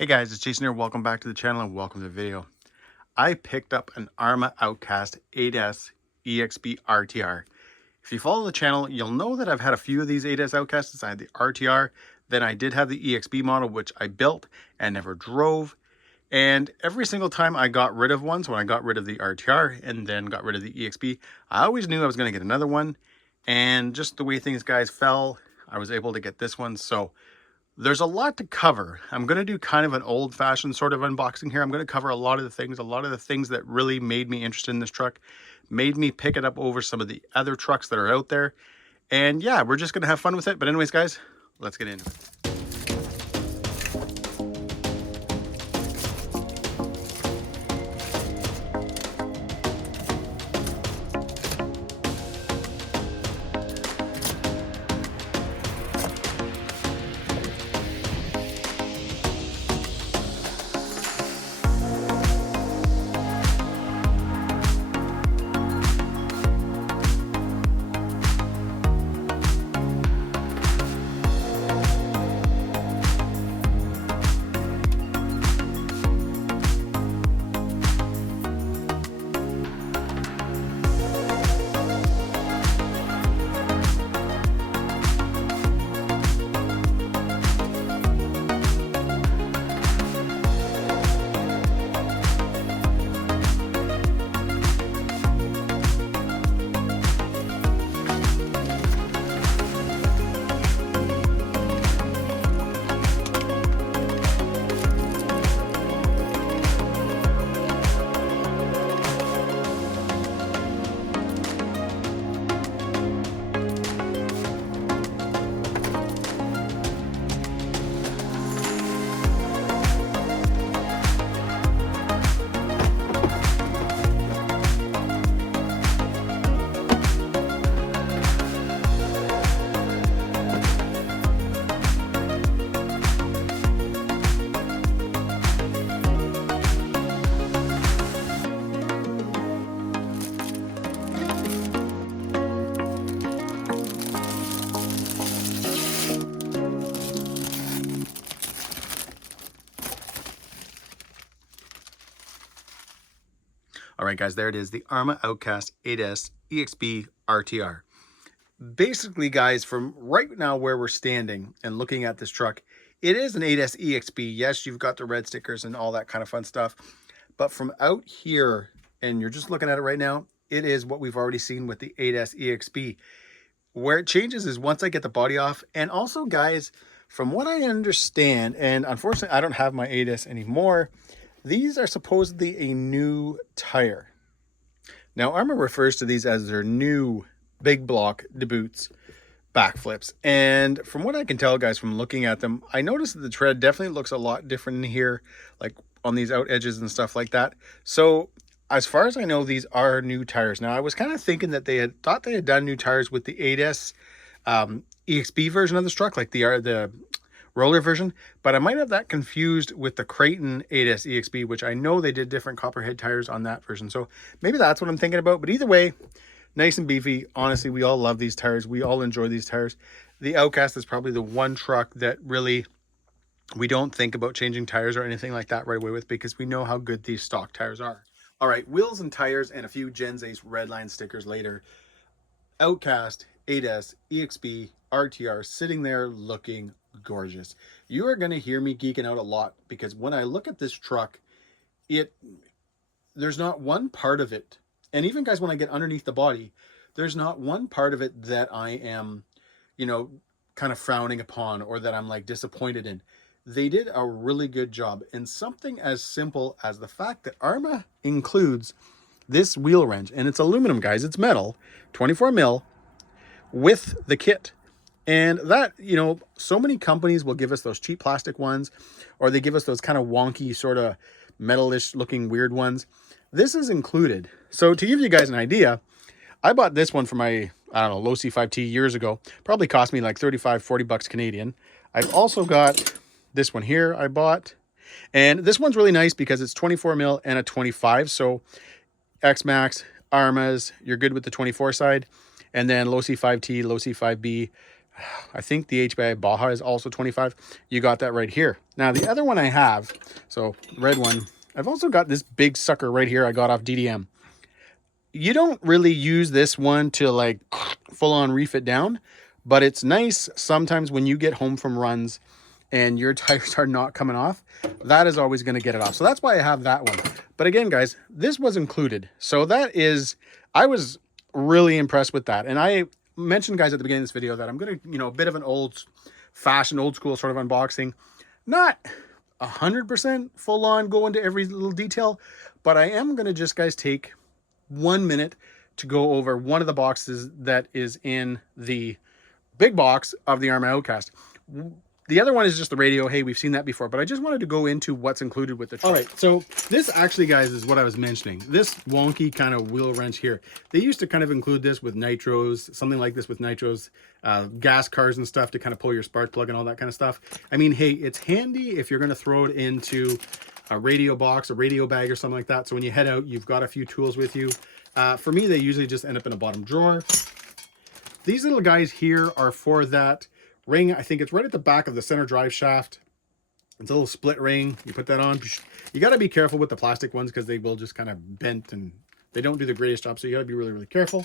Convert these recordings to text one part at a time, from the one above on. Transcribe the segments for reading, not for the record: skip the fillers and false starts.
Hey guys, it's Jason here. Welcome back to the channel and welcome to the video. I picked up an Arrma Outcast 8S EXB RTR. If you follow the channel, you'll know that I've had a few of these 8S Outcasts. I had the RTR, then I did have the EXB model, which I built and never drove. And every single time I got rid of one, so when I got rid of the RTR and then got rid of the EXB, I always knew I was going to get another one. And just the way things guys fell, I was able to get this one. So there's a lot to cover. I'm going to do kind of an old-fashioned sort of unboxing here. I'm going to cover a lot of the things that really made me interested in this truck, made me pick it up over some of the other trucks that are out there. And yeah, we're just going to have fun with it. But anyways, guys, let's get into it. All right, guys, there it is, the Arrma Outcast 8S EXB RTR. Basically, guys, from right now where we're standing and looking at this truck, it is an 8S EXB. Yes, you've got the red stickers and all that kind of fun stuff. But from out here, and you're just looking at it right now, it is what we've already seen with the 8S EXB. Where it changes is once I get the body off. And also, guys, from what I understand, and unfortunately I don't have my 8S anymore, these are supposedly a new tire. Now, Arrma refers to these as their new big block debuts, backflips. And from what I can tell, guys, from looking at them, I noticed that the tread definitely looks a lot different in here, like on these out edges and stuff like that. So as far as I know, these are new tires. Now, I was kind of thinking that they had done new tires with the 8S EXB version of this truck, like the roller version, but I might have that confused with the Creighton 8S EXB, which I know they did different copperhead tires on that version. So maybe that's what I'm thinking about. But either way, nice and beefy. Honestly, we all love these tires. We all enjoy these tires. The Outcast is probably the one truck that really we don't think about changing tires or anything like that right away with, because we know how good these stock tires are. All right, wheels and tires and a few Gens Ace Redline stickers later. Outcast 8S EXB RTR sitting there looking gorgeous. You are going to hear me geeking out a lot, because when I look at this truck, there's not one part of it, and even, guys, when I get underneath the body, there's not one part of it that I am, kind of frowning upon or that I'm like disappointed in. They did a really good job. And something as simple as the fact that Arrma includes this wheel wrench, and it's aluminum, guys, it's metal, 24 mil with the kit. And that, so many companies will give us those cheap plastic ones, or they give us those kind of wonky, sort of metalish looking weird ones. This is included. So to give you guys an idea, I bought this one for my, low C5T years ago. Probably cost me like 35, 40 bucks Canadian. I've also got this one here I bought. And this one's really nice because it's 24 mil and a 25. So X-Maxx, Arrmas, you're good with the 24 side. And then low C5T, low C5B, I think the HBI Baja is also 25. You got that right here. Now the other one I have, so red one, I've also got this big sucker right here I got off DDM. You don't really use this one to like full on reef it down, but it's nice sometimes when you get home from runs and your tires are not coming off, that is always going to get it off. So that's why I have that one. But again, guys, this was included. So that is, I was really impressed with that. And I mentioned, guys, at the beginning of this video that I'm going to, you know, a bit of an old fashioned, old school sort of unboxing. Not 100% full on go into every little detail, but I am going to just, guys, take 1 minute to go over one of the boxes that is in the big box of the Arrma Outcast. The other one is just the radio. Hey, we've seen that before, but I just wanted to go into what's included with the truck. All right, so this actually, guys, is what I was mentioning. This wonky kind of wheel wrench here. They used to kind of include this with nitros, something like this with nitros, gas cars and stuff to kind of pull your spark plug and all that kind of stuff. I mean, hey, it's handy if you're going to throw it into a radio box, a radio bag or something like that. So when you head out, you've got a few tools with you. For me, they usually just end up in a bottom drawer. These little guys here are for that ring. I think it's right at the back of the center drive shaft. It's a little split ring. You put that on. You got to be careful with the plastic ones because they will just kind of bent and they don't do the greatest job. So you got to be really, really careful.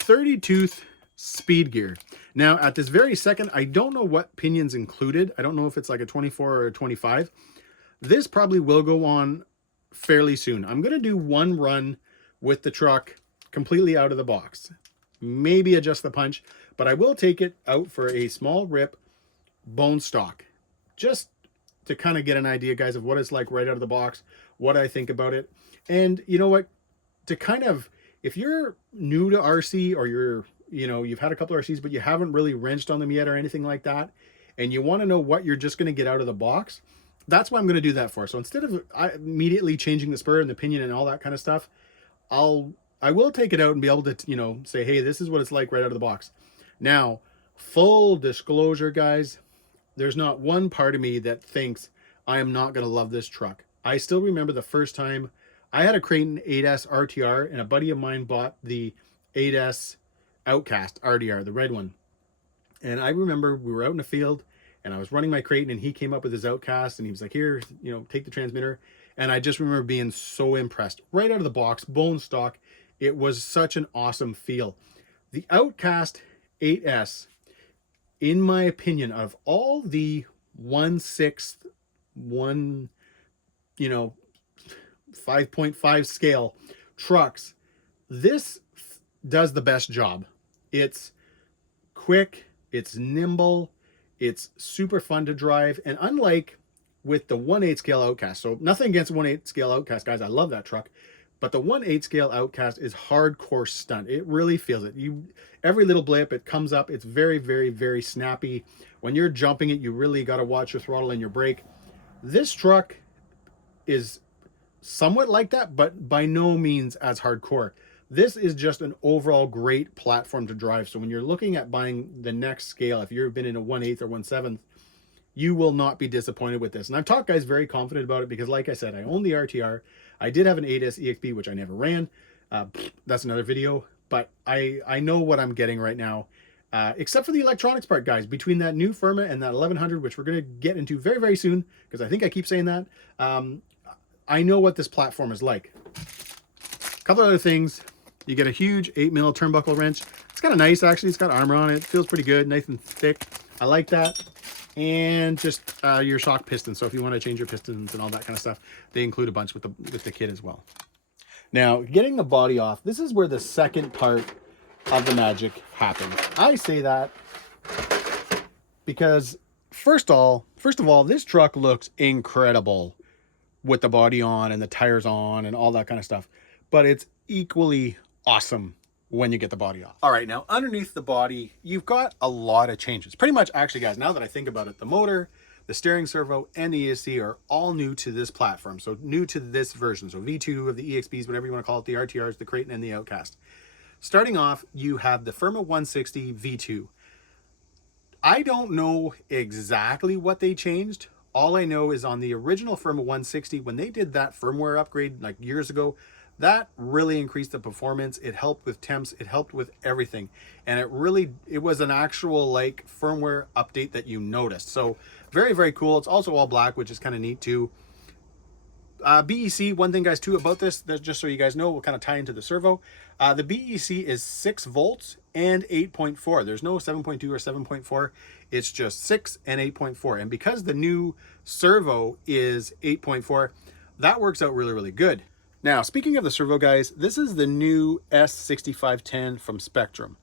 30-tooth speed gear. Now, at this very second, I don't know what pinion's included. I don't know if it's like a 24 or a 25. This probably will go on fairly soon. I'm going to do one run with the truck completely out of the box. Maybe adjust the punch, but I will take it out for a small rip bone stock just to kind of get an idea, guys, of what it's like right out of the box, what I think about it. And you know what, to kind of, if you're new to RC or you're, you know, you've had a couple of RCs, but you haven't really wrenched on them yet or anything like that, and you want to know what you're just going to get out of the box, that's what I'm going to do that for. So instead of immediately changing the spur and the pinion and all that kind of stuff, I will take it out and be able to, you know, say, hey, this is what it's like right out of the box. Now, full disclosure, guys, there's not one part of me that thinks I am not going to love this truck. I still remember the first time I had a Creighton 8S RTR and a buddy of mine bought the 8S Outcast RTR, the red one. And I remember we were out in the field and I was running my Creighton and he came up with his Outcast and he was like, here, you know, take the transmitter. And I just remember being so impressed. Right out of the box, bone stock. It was such an awesome feel. The Outcast 8S, in my opinion, of all the 1/6, 5.5 scale trucks, this does the best job. It's quick, it's nimble, it's super fun to drive, and unlike with the 1/8 scale Outcast, so nothing against 1/8 scale Outcast, guys, I love that truck. But the 1/8 scale Outcast is hardcore stunt. It really feels it. Every little blip, it comes up. It's very, very, very snappy. When you're jumping it, you really got to watch your throttle and your brake. This truck is somewhat like that, but by no means as hardcore. This is just an overall great platform to drive. So when you're looking at buying the next scale, if you've been in a 1/8 or 1/7, you will not be disappointed with this. And I've talked, guys, very confident about it because, like I said, I own the RTR. I did have an 8S EXB, which I never ran. That's another video. But I know what I'm getting right now, except for the electronics part, guys. Between that new Firma and that 1100, which we're going to get into very, very soon, because I think I keep saying that, I know what this platform is like. A couple other things. You get a huge 8mm turnbuckle wrench. It's kind of nice, actually. It's got Arrma on it. It feels pretty good, nice and thick. I like that. And just your shock piston. So if you want to change your pistons and all that kind of stuff, they include a bunch with the kit as well. Now, getting the body off, this is where the second part of the magic happens. I say that because first of all, this truck looks incredible with the body on and the tires on and all that kind of stuff. But it's equally awesome when you get the body off. All right, now underneath the body, you've got a lot of changes. Pretty much, actually, guys, now that I think about it, the motor, the steering servo, and the ESC are all new to this platform. So new to this version. So V2 of the EXBs, whatever you want to call it, the RTRs, the Creighton, and the Outcast. Starting off, you have the Firma 160 V2. I don't know exactly what they changed. All I know is on the original Firma 160, when they did that firmware upgrade like years ago, That really increased the performance. It helped with temps. It helped with everything. And it was an actual like firmware update that you noticed. So very, very cool. It's also all black, which is kind of neat too. BEC, one thing guys too about this, just so you guys know, we'll kind of tie into the servo. The BEC is 6 volts and 8.4. There's no 7.2 or 7.4. It's just 6 and 8.4. And because the new servo is 8.4, that works out really, really good. Now, speaking of the servo guys, this is the new S6510 from Spectrum.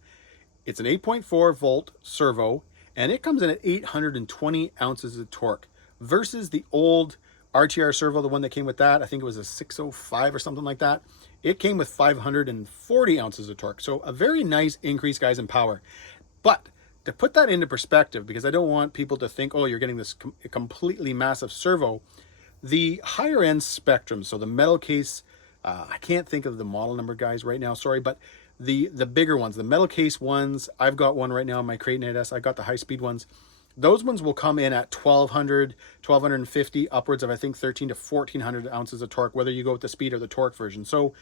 It's an 8.4 volt servo, and it comes in at 820 ounces of torque versus the old RTR servo, the one that came with that, I think it was a 605 or something like that. It came with 540 ounces of torque. So a very nice increase, guys, in power. But to put that into perspective, because I don't want people to think, oh, you're getting this completely massive servo, the higher end Spectrum, so the metal case, I can't think of the model number, guys, right now, sorry, but the bigger ones, the metal case ones, I've got one right now in my Crate 8S. I got the high speed ones. Those ones will come in at 1200, 1250, upwards of, I think, 13 to 1400 ounces of torque, whether you go with the speed or the torque version. So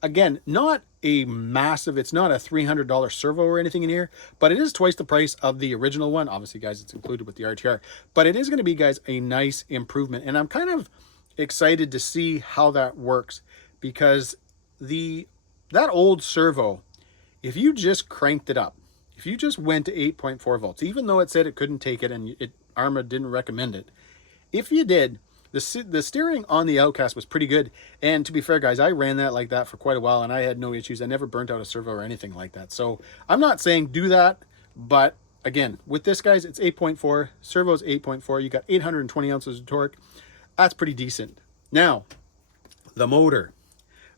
again, not a massive, it's not a $300 servo or anything in here, but it is twice the price of the original one. Obviously, guys, it's included with the RTR, but it is going to be, guys, a nice improvement. And I'm kind of excited to see how that works, because that old servo, if you just cranked it up, if you just went to 8.4 volts, even though it said it couldn't take it and Arrma didn't recommend it, if you did, the steering on the Outcast was pretty good. And to be fair, guys, I ran that like that for quite a while and I had no issues. I never burnt out a servo or anything like that. So I'm not saying do that, but again, with this, guys, it's 8.4, servo's 8.4. You got 820 ounces of torque. That's pretty decent. Now, the motor.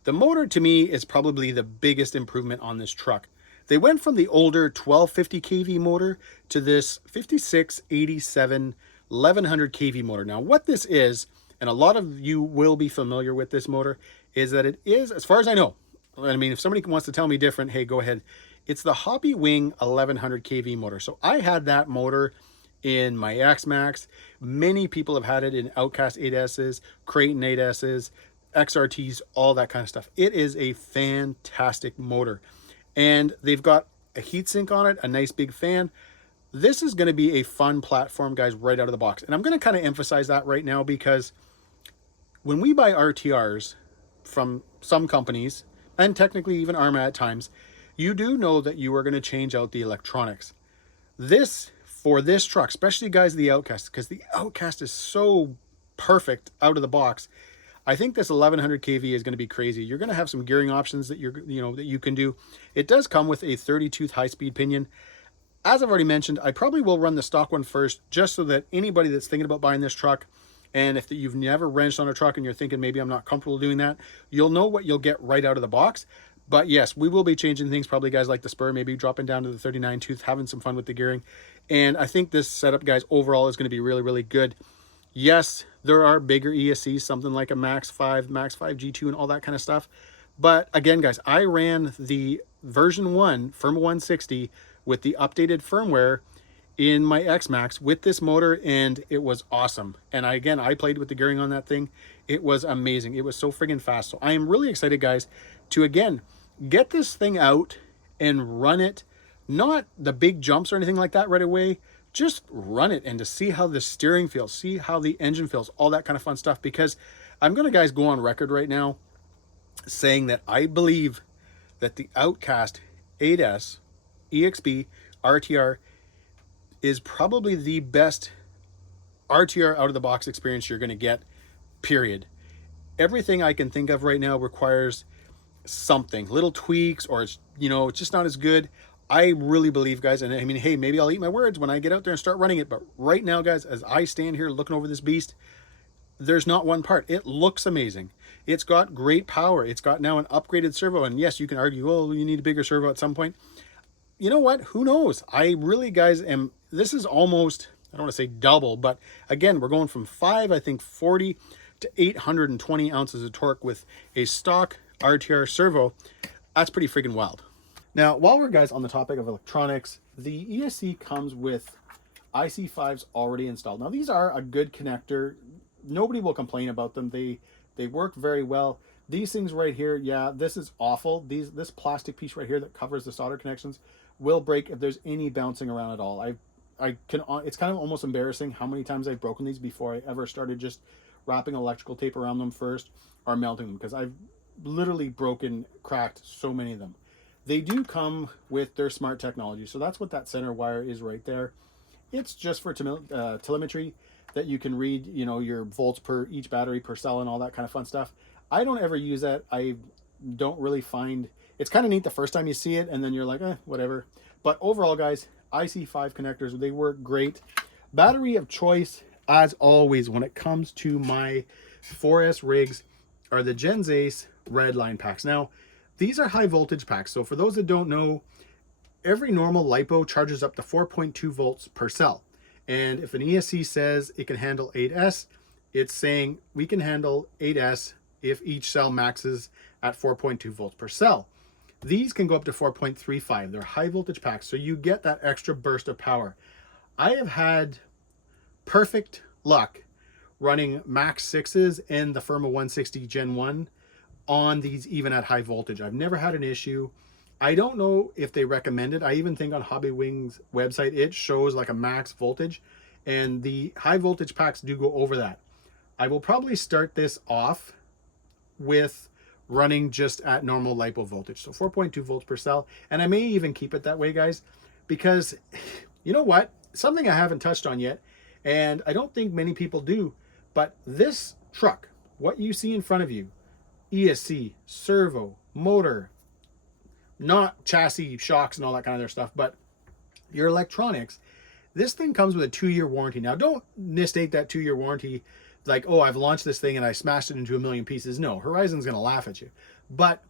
The motor to me is probably the biggest improvement on this truck. They went from the older 1250 kV motor to this 5687 1100 kV motor. Now what this is, and a lot of you will be familiar with this motor, is that it is, as far as I know, I mean, if somebody wants to tell me different, hey, go ahead. It's the Hobby Wing 1100 kV motor. So I had that motor in my X-Maxx. Many people have had it in Outcast 8Ss, Crate 8Ss, XRTs, all that kind of stuff. It is a fantastic motor. And they've got a heatsink on it, a nice big fan. This is going to be a fun platform, guys, right out of the box. And I'm going to kind of emphasize that right now, because when we buy RTRs from some companies, and technically even Arrma at times, you do know that you are going to change out the electronics. For this truck, especially, guys, the Outcast, because the Outcast is so perfect out of the box, I think this 1100 kV is going to be crazy. You're going to have some gearing options that that you can do. It does come with a 30-tooth high-speed pinion. As I've already mentioned, I probably will run the stock one first, just so that anybody that's thinking about buying this truck, and if you've never wrenched on a truck and you're thinking maybe I'm not comfortable doing that, you'll know what you'll get right out of the box. But yes, we will be changing things, probably, guys, like the spur, maybe dropping down to the 39 tooth, having some fun with the gearing. And I think this setup, guys, overall is going to be really, really good. Yes, there are bigger ESCs, something like a Max 5 G2 and all that kind of stuff. But again, guys, I ran the version 1 Firma 160 with the updated firmware in my X-Maxx with this motor, and it was awesome. And I played with the gearing on that thing. It was amazing. It was so friggin' fast. So I am really excited, guys, to again get this thing out and run it. Not the big jumps or anything like that right away. Just run it and to see how the steering feels, see how the engine feels, all that kind of fun stuff. Because I'm going to, guys, go on record right now saying that I believe that the Outcast 8S EXB RTR is probably the best RTR out of the box experience you're going to get, period. Everything I can think of right now requires something, little tweaks, or it's just not as good. I really believe, guys, and I mean, hey, maybe I'll eat my words when I get out there and start running it, but right now, guys, as I stand here looking over this beast, there's not one part. It looks amazing. It's got great power. It's got now an upgraded servo, and yes, you can argue, oh, you need a bigger servo at some point. You know what? Who knows? I really, guys, this is almost, I don't want to say double, but again, we're going from 540 to 820 ounces of torque with a stock RTR servo. That's pretty freaking wild. Now, while we're, guys, on the topic of electronics, the ESC comes with IC5s already installed. Now, these are a good connector. Nobody will complain about them. They work very well. These things right here, yeah, this is awful. This plastic piece right here that covers the solder connections will break if there's any bouncing around at all. I can, it's kind of almost embarrassing how many times I've broken these before I ever started just wrapping electrical tape around them first or melting them, because I've literally cracked so many of them. They do come with their smart technology, so that's what that center wire is right there. It's just for telemetry, that you can read, you know, your volts per each battery per cell and all that kind of fun stuff. I don't ever use that. I don't really find, it's kind of neat the first time you see it, and then you're like, whatever. But overall, guys, IC5 connectors, they work great. Battery of choice, as always, when it comes to my 4S rigs, are the Gens Ace red line packs. Now, these are high voltage packs. So for those that don't know, every normal LiPo charges up to 4.2 volts per cell. And if an ESC says it can handle 8S, it's saying we can handle 8S if each cell maxes at 4.2 volts per cell. These can go up to 4.35. They're high voltage packs, so you get that extra burst of power. I have had perfect luck running Max 6s and the Firma 160 Gen 1 on these, even at high voltage. I've never had an issue. I don't know if they recommend it. I even think on Hobbywing's website, it shows like a max voltage, and the high voltage packs do go over that. I will probably start this off with running just at normal LiPo voltage, so 4.2 volts per cell, and I may even keep it that way, guys, because you know what? Something I haven't touched on yet, and I don't think many people do, but this truck, what you see in front of you, ESC, servo, motor, not chassis, shocks, and all that kind of other stuff, but your electronics, this thing comes with a 2-year warranty. Now, don't mistake that 2-year warranty like, oh, I've launched this thing and I smashed it into a million pieces. No, Horizon's going to laugh at you. But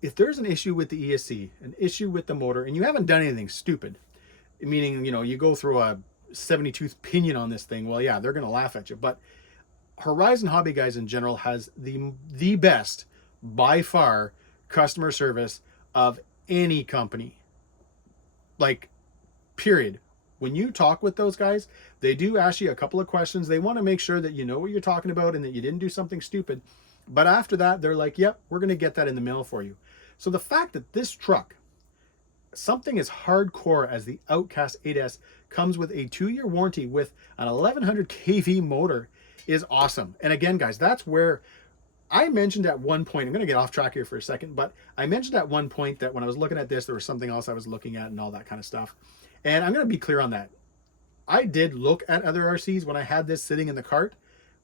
if there's an issue with the ESC, an issue with the motor, and you haven't done anything stupid, meaning, you know, you go through a 70-tooth pinion on this thing, well, yeah, they're going to laugh at you. But Horizon Hobby Guys in general has the best, by far, customer service of any company. Like, period. When you talk with those guys, they do ask you a couple of questions. They want to make sure that you know what you're talking about and that you didn't do something stupid. But after that, they're like, yep, we're going to get that in the mail for you. So the fact that this truck, something as hardcore as the Outcast 8S, comes with a 2-year warranty with an 1100 kV motor is awesome. And again, guys, that's where I mentioned at one point, I'm going to get off track here for a second, but I mentioned at one point that when I was looking at this, there was something else I was looking at and all that kind of stuff. And I'm going to be clear on that. I did look at other RCs when I had this sitting in the cart,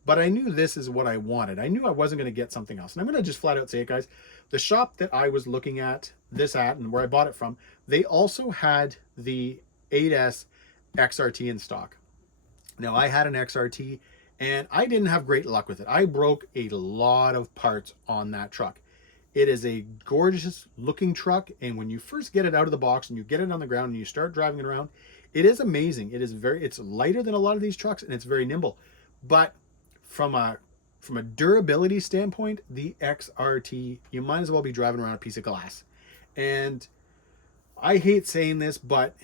but I knew this is what I wanted. I knew I wasn't going to get something else. And I'm going to just flat out say it, guys. The shop that I was looking at this at and where I bought it from, they also had the 8S XRT in stock. Now, I had an XRT, and I didn't have great luck with it. I broke a lot of parts on that truck. It is a gorgeous looking truck, and when you first get it out of the box and you get it on the ground and you start driving it around, it is amazing. It's lighter than a lot of these trucks, and it's very nimble. But from a durability standpoint, the XRT, you might as well be driving around a piece of glass. And I hate saying this, but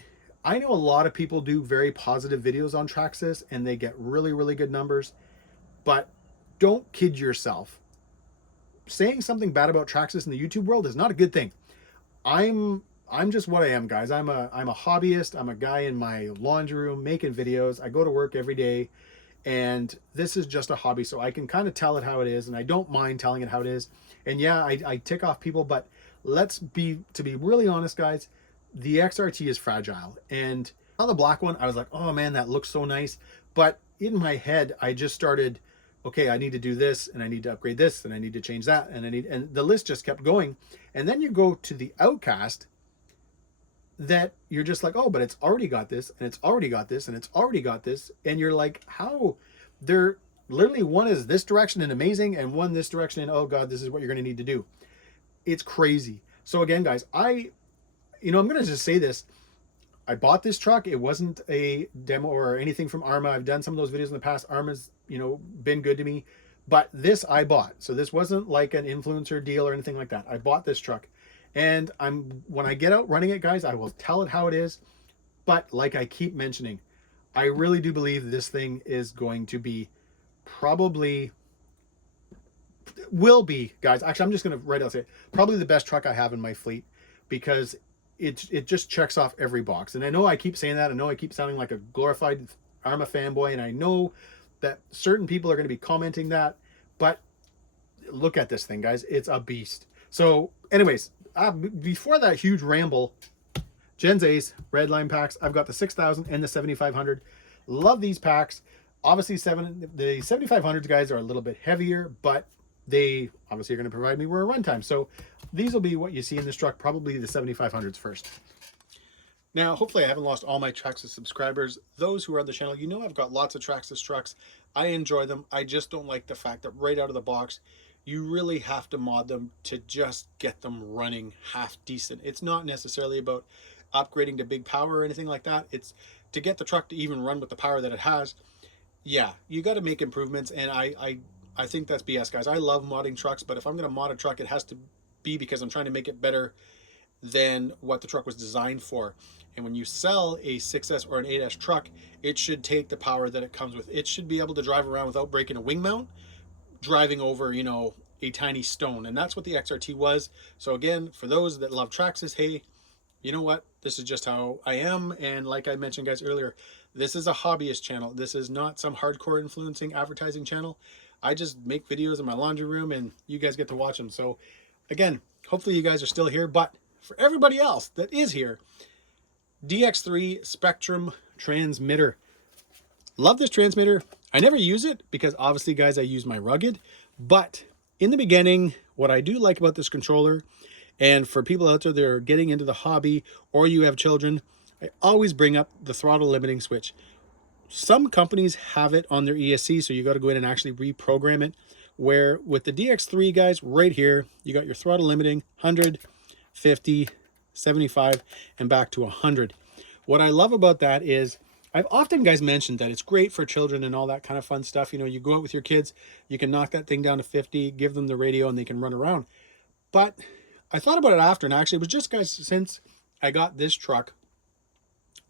I know a lot of people do very positive videos on Traxxas and they get really, really good numbers, but don't kid yourself. Saying something bad about Traxxas in the YouTube world is not a good thing. I'm just what I am, guys. I'm a hobbyist. I'm a guy in my laundry room making videos. I go to work every day, and this is just a hobby, so I can kind of tell it how it is, and I don't mind telling it how it is. And yeah, I tick off people, but to be really honest, guys, the XRT is fragile. And on the black one, I was like, oh man, that looks so nice. But in my head, I just started, okay, I need to do this, and I need to upgrade this, and I need to change that, and the list just kept going. And then you go to the Outcast, that you're just like, oh, but it's already got this, and it's already got this, and it's already got this, and you're like, how? They're literally, one is this direction and amazing, and one this direction and oh god, this is what you're going to need to do. It's crazy. So again, guys, I'm going to just say this. I bought this truck. It wasn't a demo or anything from Arrma. I've done some of those videos in the past. Arrma's, been good to me, but this I bought. So this wasn't like an influencer deal or anything like that. I bought this truck, and when I get out running it, guys, I will tell it how it is. But like I keep mentioning, I really do believe this thing is going to be probably will be, guys. Actually, I'm just going to right out say it, probably the best truck I have in my fleet, because it just checks off every box. And I know I keep saying that. I know I keep sounding like a glorified Arrma fanboy, and I know that certain people are going to be commenting that, but look at this thing, guys. It's a beast. So anyways, before that huge ramble, Gens Ace red line packs, I've got the 6000 and the 7500. Love these packs. Obviously the 7500s, guys, are a little bit heavier, but they obviously are going to provide me more runtime. So these will be what you see in this truck, probably the 7500s first. Now, hopefully I haven't lost all my Traxxas subscribers. Those who are on the channel, you know I've got lots of Traxxas trucks. I enjoy them. I just don't like the fact that right out of the box, you really have to mod them to just get them running half decent. It's not necessarily about upgrading to big power or anything like that. It's to get the truck to even run with the power that it has. Yeah, you got to make improvements, and I think that's BS, guys. I love modding trucks, but if I'm going to mod a truck, it has to be because I'm trying to make it better than what the truck was designed for. And when you sell a 6S or an 8S truck, it should take the power that it comes with. It should be able to drive around without breaking a wing mount, driving over, you know, a tiny stone. And that's what the XRT was. So again, for those that love Traxxas, hey, you know what? This is just how I am. And like I mentioned, guys, earlier, this is a hobbyist channel. This is not some hardcore influencing advertising channel. I just make videos in my laundry room and you guys get to watch them. So again, hopefully you guys are still here. But for everybody else that is here, DX3 Spectrum transmitter. Love this transmitter. I never use it because obviously, guys, I use my rugged. But in the beginning, what I do like about this controller, and for people out there that are getting into the hobby or you have children, I always bring up the throttle limiting switch. Some companies have it on their ESC, so you got to go in and actually reprogram it. Where with the DX3, guys, right here, you got your throttle limiting 100, 50, 75, and back to 100. What I love about that is I've often, guys, mentioned that it's great for children and all that kind of fun stuff. You know, you go out with your kids, you can knock that thing down to 50, give them the radio, and they can run around. But I thought about it after, and actually it was just, guys, since I got this truck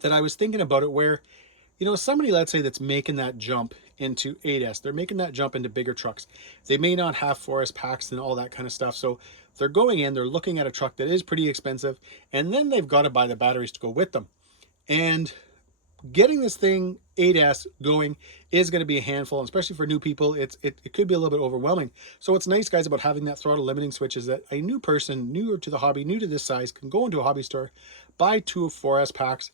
that I was thinking about it where, you know, somebody, let's say, that's making that jump into 8S, they're making that jump into bigger trucks. They may not have forest packs and all that kind of stuff. So they're going in, they're looking at a truck that is pretty expensive, and then they've got to buy the batteries to go with them. And getting this thing 8S going is going to be a handful, especially for new people. It could be a little bit overwhelming. So what's nice, guys, about having that throttle limiting switch is that a new person, newer to the hobby, new to this size, can go into a hobby store, buy 2 4S packs,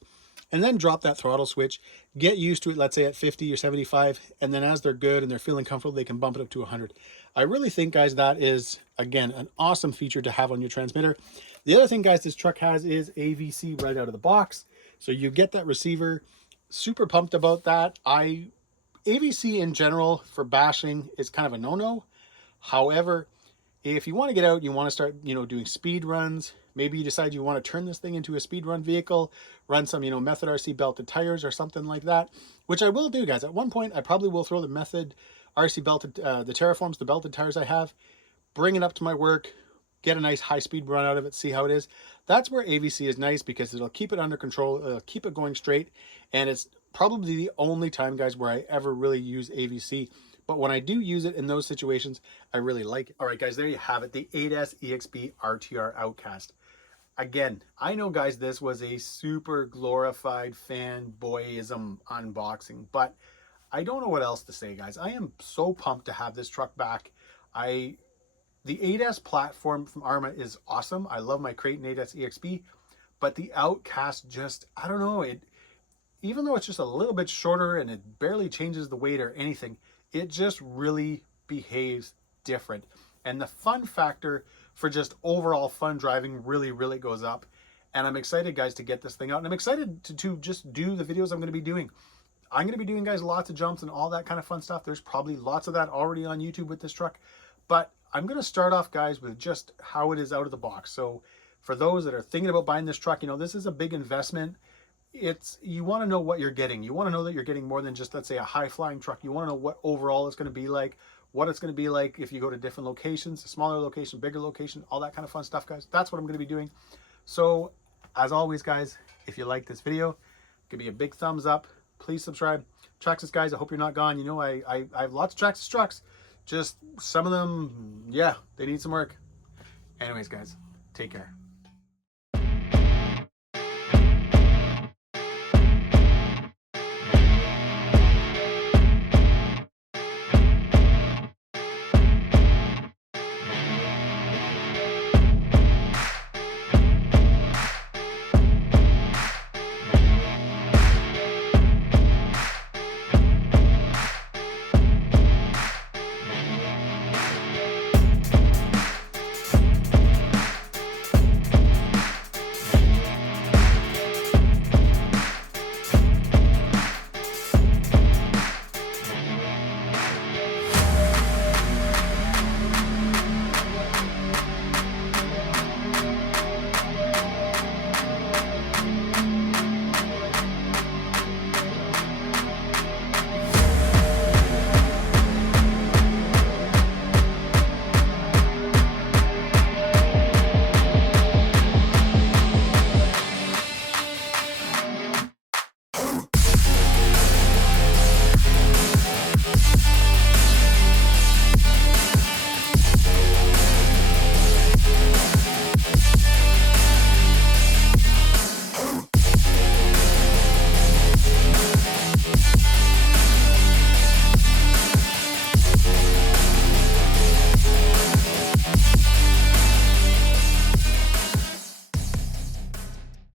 and then drop that throttle switch, get used to it, let's say at 50 or 75, and then as they're good and they're feeling comfortable, they can bump it up to 100. I really think, guys, that is, again, an awesome feature to have on your transmitter. The other thing, guys, this truck has is AVC right out of the box. So you get that receiver. Super pumped about that. AVC in general for bashing is kind of a no-no. However, if you want to get out, you want to start, you know, doing speed runs, maybe you decide you want to turn this thing into a speed run vehicle, run some, you know, Method RC belted tires or something like that, which I will do, guys. At one point, I probably will throw the Method RC belted, the Terraforms, the belted tires I have, bring it up to my work, get a nice high speed run out of it, see how it is. That's where AVC is nice because it'll keep it under control, it'll keep it going straight, and it's probably the only time, guys, where I ever really use AVC. But when I do use it in those situations, I really like it. All right, guys, there you have it, the 8S EXB RTR Outcast. Again, I know, guys, this was a super glorified fanboyism unboxing, but I don't know what else to say, guys. I am so pumped to have this truck back. The 8S platform from Arrma is awesome. I love my Creighton 8S EXB, but the Outcast just, I don't know, even though it's just a little bit shorter and it barely changes the weight or anything, it just really behaves different. And the fun factor for just overall fun driving really, really goes up. And I'm excited, guys, to get this thing out. And I'm excited to just do the videos I'm going to be doing. I'm going to be doing, guys, lots of jumps and all that kind of fun stuff. There's probably lots of that already on YouTube with this truck. But I'm going to start off, guys, with just how it is out of the box. So for those that are thinking about buying this truck, you know, this is a big investment. You want to know what you're getting. You want to know that you're getting more than just, let's say, a high-flying truck. You want to know what overall it's going to be like, what it's going to be like if you go to different locations, a smaller location, bigger location, all that kind of fun stuff, guys. That's what I'm going to be doing. So as always, guys, if you like this video, give me a big thumbs up. Please subscribe. Traxxas, guys, I hope you're not gone. You know, I have lots of Traxxas trucks. just some of them, yeah, they need some work. Anyways, guys, take care.